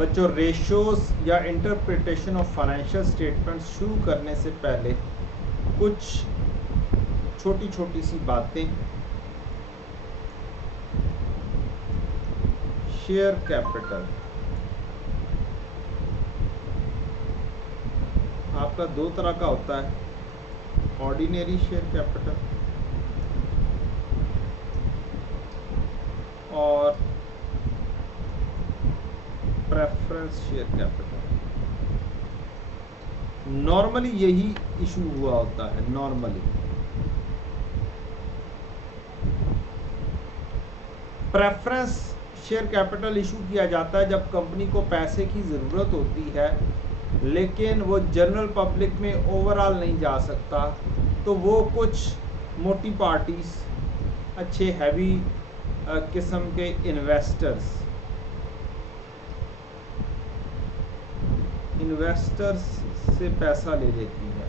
बच्चों, रेशियोज या interpretation of financial statement शुरू करने से पहले कुछ छोटी छोटी सी बातें। शेयर कैपिटल आपका दो तरह का होता है, ऑर्डिनरी शेयर कैपिटल और प्रेफरेंस शेयर कैपिटल। नॉर्मली यही इशू हुआ होता है। Normally preference share capital issue किया जाता है जब कंपनी को पैसे की ज़रूरत होती है लेकिन वो जनरल पब्लिक में ओवरऑल नहीं जा सकता, तो वो कुछ मोटी पार्टीज, अच्छे हैवी किस्म के इन्वेस्टर्स से पैसा ले लेती है।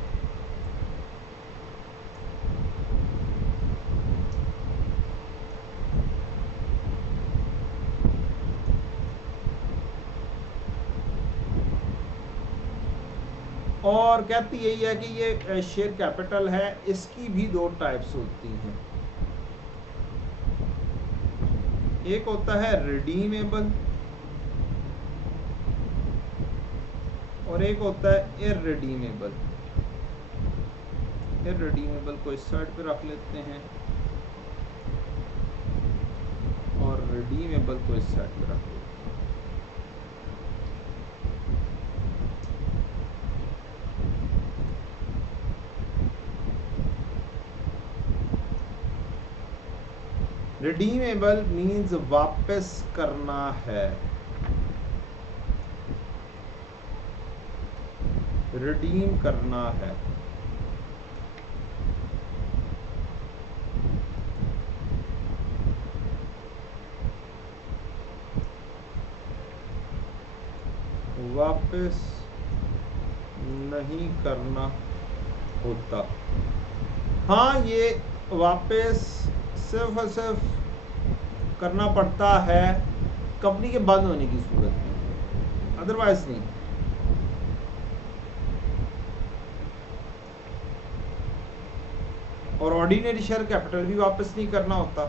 और कहती यही है कि ये शेयर कैपिटल है, इसकी भी दो टाइप्स होती हैं। एक होता है रिडीमेबल और एक होता है इररिडीमेबल। इररिडीमेबल को इस साइड पे रख लेते हैं और रिडीमेबल को इस साइड पे रख लेते हैं। रिडीमेबल मीन्स वापस करना है। रिडीम करना है। वापस नहीं करना होता। हाँ, ये वापस सिर्फ और सिर्फ करना पड़ता है कंपनी के बंद होने की सूरत में, अदरवाइज नहीं। और ऑर्डिनरी शेयर कैपिटल भी वापस नहीं करना होता।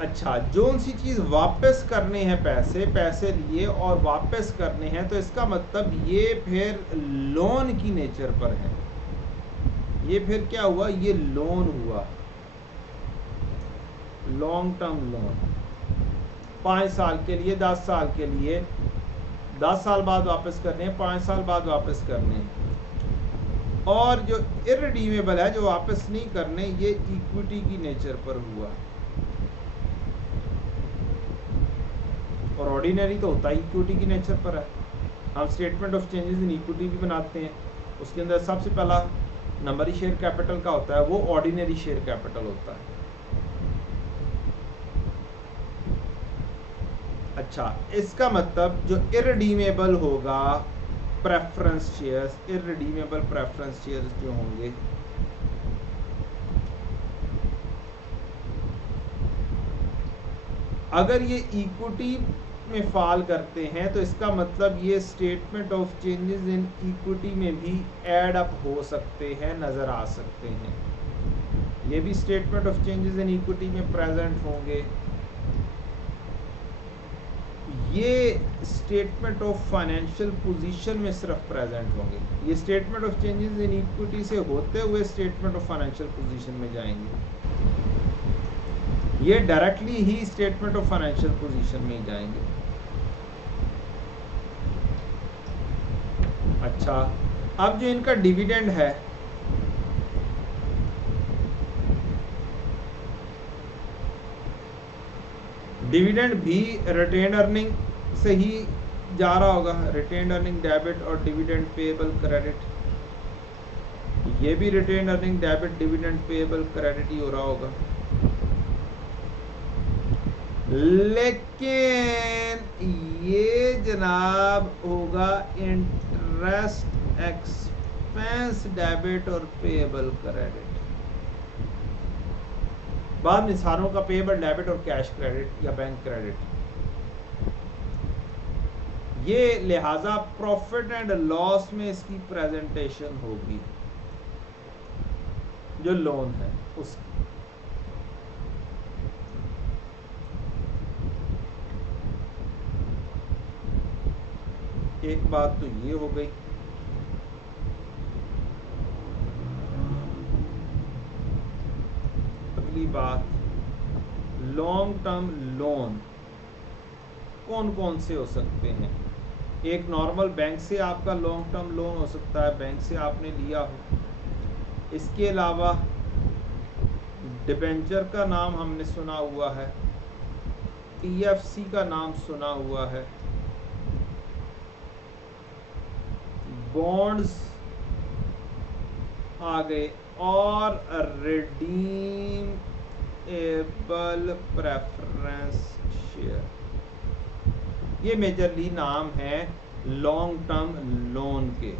अच्छा, जो सी चीज़ वापस करने हैं, पैसे लिए और वापस करने हैं, तो इसका मतलब ये फिर लोन की नेचर पर है। ये फिर क्या हुआ? ये लोन हुआ, लॉन्ग टर्म लोन, 5 साल के लिए, 10 साल के लिए, 10 साल बाद वापस करने हैं, 5 साल बाद वापस करने हैं। और जो इररिडीमेबल है, जो वापस नहीं करने, ये इक्विटी की नेचर पर हुआ। और ऑर्डिनरी तो होता ही इक्विटी की नेचर पर है। हम statement of changes in equity भी बनाते हैं, उसके अंदर सबसे पहला नंबर ही शेयर कैपिटल का होता है, वो ऑर्डिनरी शेयर कैपिटल होता है। अच्छा, इसका मतलब जो इररिडीमेबल होगा preference shares, irredeemable preference shares जो होंगे, अगर ये इक्विटी में फॉल करते हैं तो इसका मतलब ये statement of changes in equity में भी ऐड अप हो सकते हैं, नज़र आ सकते हैं। ये भी statement of changes in equity में प्रेजेंट होंगे। ये स्टेटमेंट ऑफ फाइनेंशियल पोजीशन में सिर्फ प्रेजेंट होंगे। ये statement of changes in equity से होते हुए स्टेटमेंट ऑफ फाइनेंशियल पोजीशन में जाएंगे। ये directly he statement of financial position में ही जाएंगे। अच्छा, अब जो इनका डिविडेंड है, डिविडेंड भी रिटेन्ड अर्निंग से ही जा रहा होगा, रिटेन्ड अर्निंग डेबिट और डिविडेंड पेएबल क्रेडिट। ये भी retained earning debit dividend payable credit ही हो रहा होगा। लेकिन ये जनाब होगा इंटरेस्ट एक्सपेंस डेबिट और पेएबल क्रेडिट। बाद में सारों का पेएबल डेबिट और कैश क्रेडिट या बैंक क्रेडिट। ये लिहाजा प्रॉफिट एंड लॉस में इसकी प्रेजेंटेशन होगी, जो लोन है उसकी। एक बात तो ये हो गई। अगली बात, लॉन्ग टर्म लोन कौन कौन से हो सकते हैं। एक नॉर्मल बैंक से आपका लॉन्ग टर्म लोन हो सकता है, बैंक से आपने लिया हो। इसके अलावा डिबेंचर का नाम हमने सुना हुआ है, टीएफसी का नाम सुना हुआ है, बॉन्ड्स आ गए, और रिडीमेबल प्रेफरेंस शेयर। ये मेजरली नाम है लॉन्ग टर्म लोन के।